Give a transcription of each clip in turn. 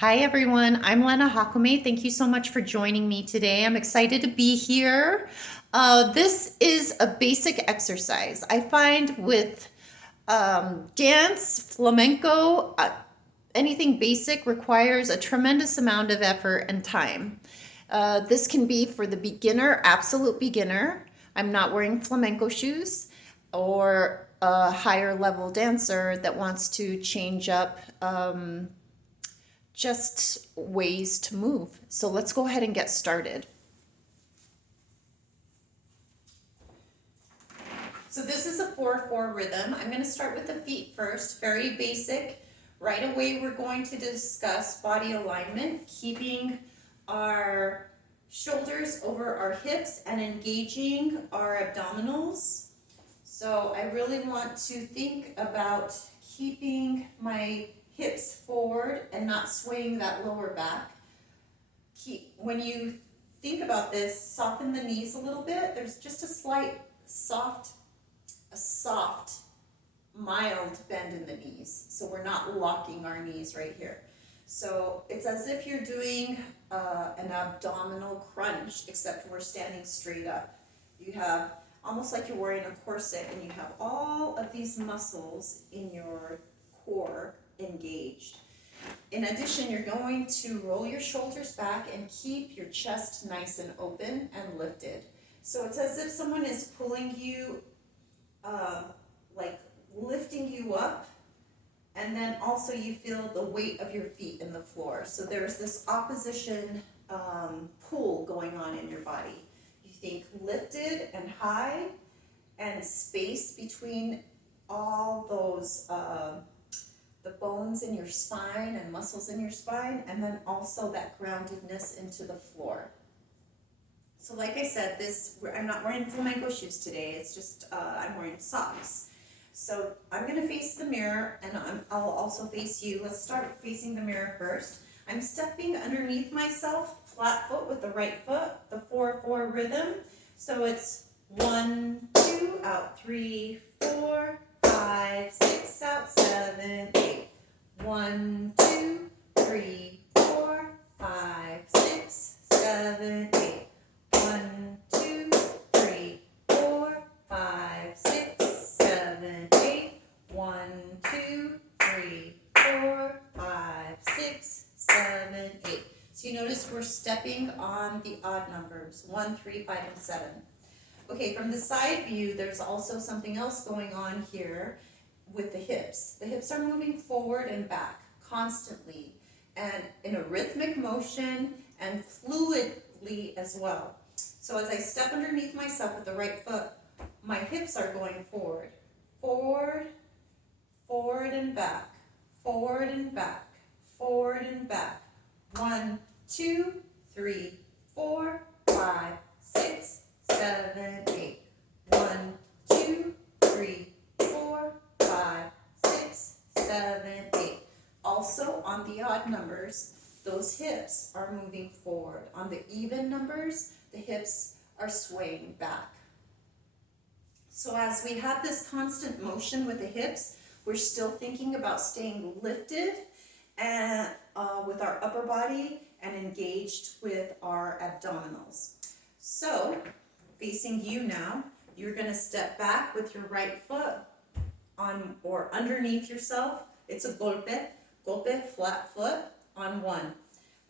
Hi everyone, I'm Lena Jácome. Thank you so much for joining me today. I'm excited to be here. This is a basic exercise. I find with dance, flamenco, anything basic requires a tremendous amount of effort and time. This can be for the beginner, absolute beginner. I'm not wearing flamenco shoes, or a higher level dancer that wants to change up just ways to move. So let's go ahead and get started. So this is a 4/4 rhythm. I'm going to start with the feet first, very basic. Right away we're going to discuss body alignment, keeping our shoulders over our hips and engaging our abdominals. So I really want to think about keeping my hips forward and not swaying that lower back. When you think about this, soften the knees a little bit. There's just a slight soft, mild bend in the knees. So we're not locking our knees right here. So it's as if you're doing an abdominal crunch, except we're standing straight up. You have almost like you're wearing a corset, and you have all of these muscles in your core engaged. In addition, you're going to roll your shoulders back and keep your chest nice and open and lifted. So it's as if someone is pulling you, like lifting you up, and then also you feel the weight of your feet in the floor. So there's this opposition pull going on in your body. You think lifted and high, and space between all those the bones in your spine and muscles in your spine, and then also that groundedness into the floor. So like I said, I'm not wearing flamenco shoes today. It's just I'm wearing socks. So I'm going to face the mirror, and I'll also face you. Let's start facing the mirror first. I'm stepping underneath myself, flat foot with the right foot, the 4/4 rhythm. So it's 1, 2, out 3, 4, 5, 6, out 7, 8. 1, 2, 3, 4, 5, 6, 7, 8. 1, 2, 3, 4, 5, 6, 7, 8. 1, 2, 3, 4, 5, 6, 7, 8. So you notice we're stepping on the odd numbers, 1, 3, 5, and 7. Okay, from the side view, there's also something else going on here with the hips. The hips are moving forward and back constantly, and in a rhythmic motion and fluidly as well. So as I step underneath myself with the right foot, my hips are going forward, forward, forward and back, forward and back, forward and back. 1, 2, 3, 4, 5, 6, 7, 8. 1, 2, 3, 4, 5, 6, 7, 8. Also on the odd numbers, those hips are moving forward. On the even numbers, the hips are swaying back. So as we have this constant motion with the hips, we're still thinking about staying lifted and with our upper body and engaged with our abdominals. So facing you now, you're going to step back with your right foot on or underneath yourself. It's a golpe, flat foot on 1.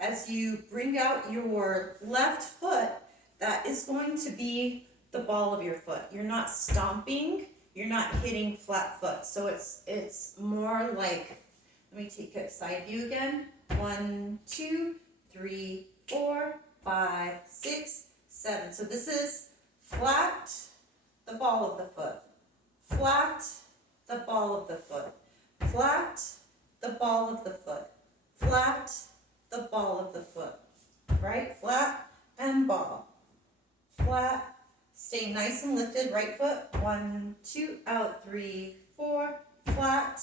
As you bring out your left foot, that is going to be the ball of your foot. You're not stomping, you're not hitting flat foot. So it's more like, let me take a side view again. 1, 2, 3, 4, 5, 6, 7. So this is flat, the ball of the foot. Flat, the ball of the foot. Flat, the ball of the foot. Flat, the ball of the foot. Right? Flat and ball. Flat, stay nice and lifted, right foot. 1, 2, out 3, 4. Flat,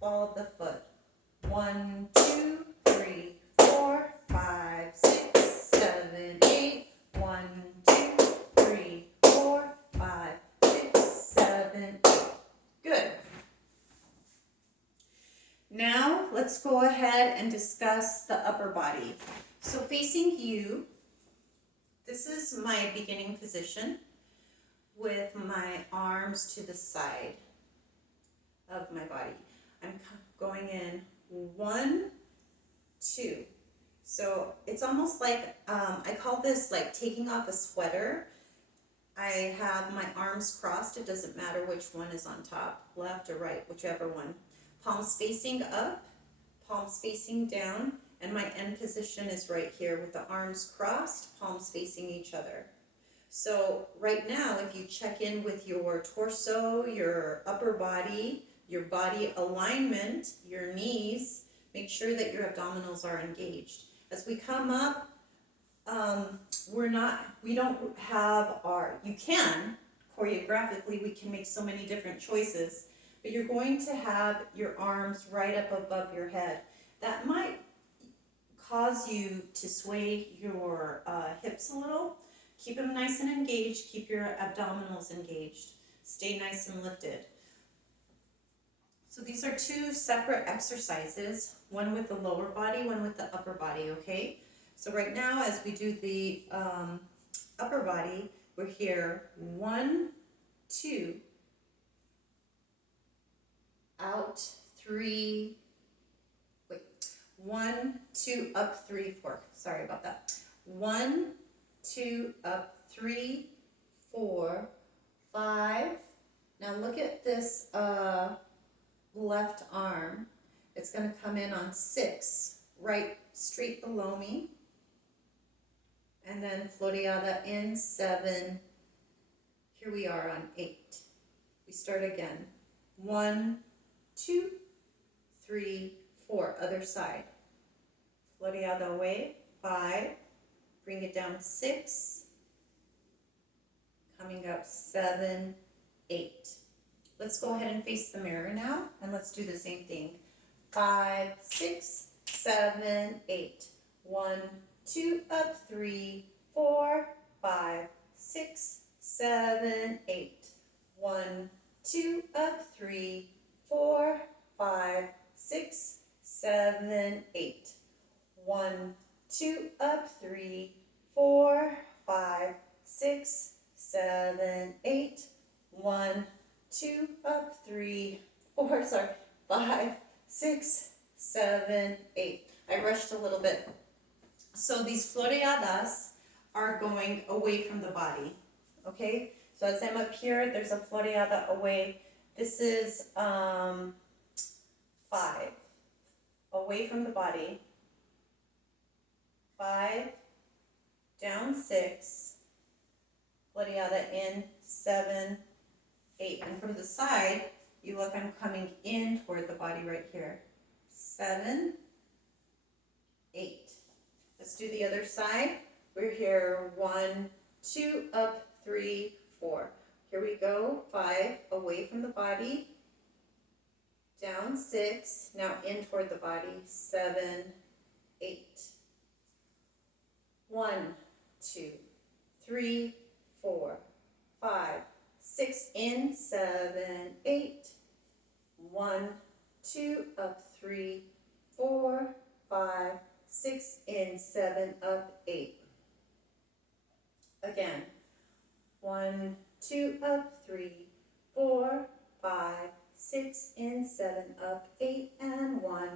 ball of the foot. 1, 2, 3, 4, 5, 6, 7, 8. 1, 2, 3, 4, 5, 6, 7, 8. Good. Now let's go ahead and discuss the upper body. So facing you, this is my beginning position with my arms to the side of my body. I'm going in 1, 2. So it's almost like, I call this like taking off a sweater. I have my arms crossed. It doesn't matter which one is on top, left or right, whichever one. Palms facing up, palms facing down, and my end position is right here with the arms crossed, palms facing each other. So right now, if you check in with your torso, your upper body, your body alignment, your knees, make sure that your abdominals are engaged. As we come up, we don't have you can, choreographically, we can make so many different choices, but you're going to have your arms right up above your head. That might cause you to sway your hips a little. Keep them nice and engaged. Keep your abdominals engaged. Stay nice and lifted. So these are 2 separate exercises, one with the lower body, one with the upper body, okay? So right now, as we do the upper body, we're here, 1, 2, out, 3, 1, 2, up, 3, 4. Sorry about that. 1, 2, up, 3, 4, 5. Now look at this left arm. It's going to come in on 6, right straight below me. And then floreada in 7. Here we are on 8. We start again. 1, 2, 3, 4. Other side. Floreada away. 5. Bring it down 6. Coming up 7, 8. Let's go ahead and face the mirror now, and let's do the same thing. 5, 6, 7, 8. 1, 2, up, 3, 4, 5, 6, 7, 8. 1, 2, up, 3, 4, 5, 6, 7, 8. 1, 2, up, 3, 4, 5, 6, 7, 8. 1, 2, up, 3, 4, 5, 6, 7, 8. I rushed a little bit. So these floreadas are going away from the body, okay? So as I'm up here, there's a floreada away. This is 5, away from the body. 5, down 6, floreada in 7, 8. And from the side, you look, I'm coming in toward the body right here. 7, 8. Let's do the other side. We're here, 1, 2, up, 3, 4. Here we go, 5, away from the body, down 6, now in toward the body, 7, 8. 1, 2, 3, 4, 5, 6, in, 7, 8. 1, 2, up, 3, 4, 5, 6, in, 7, up, 8. Again. 1, 2, up, 3, 4, 5, 6, in, 7, up, 8, and 1,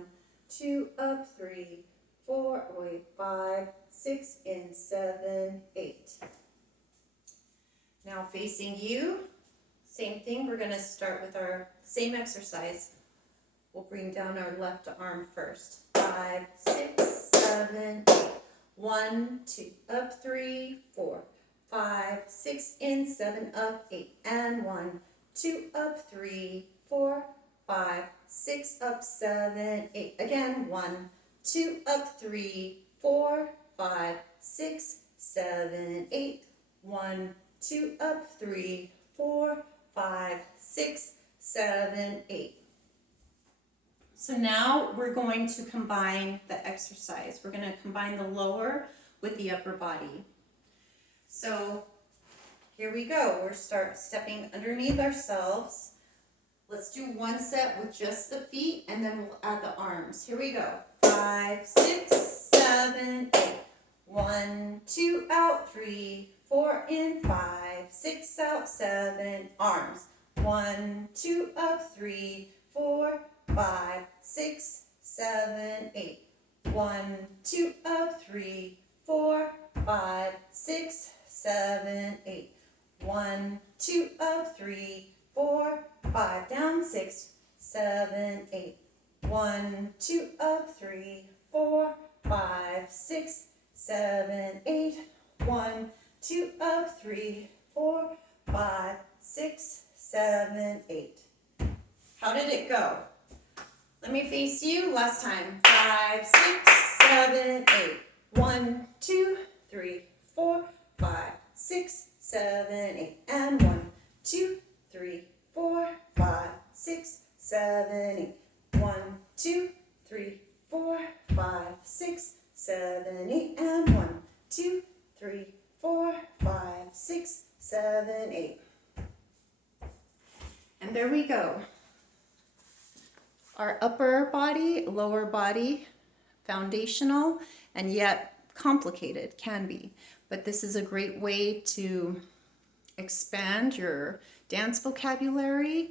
2, up, 3, 4, wait, 5, 6, in, 7, 8. Now facing you, same thing, we're going to start with our same exercise. We'll bring down our left arm first. 5, 6, 7, 8. 1, 2, up, 3, 4, 5, 6, in, 7, up, 8, and 1, 2, up, 3, 4, 5, 6, up, 7, 8. Again, 1, 2, up, 3, 4, 5, 6, 7, 8. 1, 2, up, 3, 4, 5, 6, 7, 8. So now we're going to combine the exercise. We're going to combine the lower with the upper body. So here we go. We're stepping underneath ourselves. Let's do one set with just the feet and then we'll add the arms. Here we go. 5, 6, 7, 8. 1, 2 out, 3, 4 in, 5, 6 out, 7. Arms. 1, 2 up, 3, 4, 5, 6, 7, 8. 1, 2 up, 3, 4, 5, 6, 7, 8. 1, 2 up, 3, 4, 5 down, 6, 7, 8. 1, 2 up, 3, 4, 5, 6, 7, 8. 1, 2 up, 3, 4, 5, 6, 7, 8. How did it go? Let me face you. Last time. 5, 6, 7, 8. 1, 2, 3, 4, 5, 6, 7, 8. And 1, 2, 3, 4, 5, 6, 7, 8. 1, 2, 3, 4, 5, 6, 7, 8. And 1, 2, 3, 4, 5, 6, 7, 8. And there we go. Our upper body, lower body, foundational, and yet complicated, can be. But this is a great way to expand your dance vocabulary,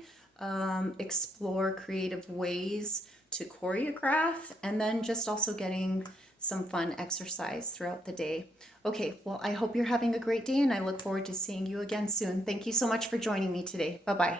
explore creative ways to choreograph, and then just also getting some fun exercise throughout the day. Okay, well, I hope you're having a great day, and I look forward to seeing you again soon. Thank you so much for joining me today. Bye-bye.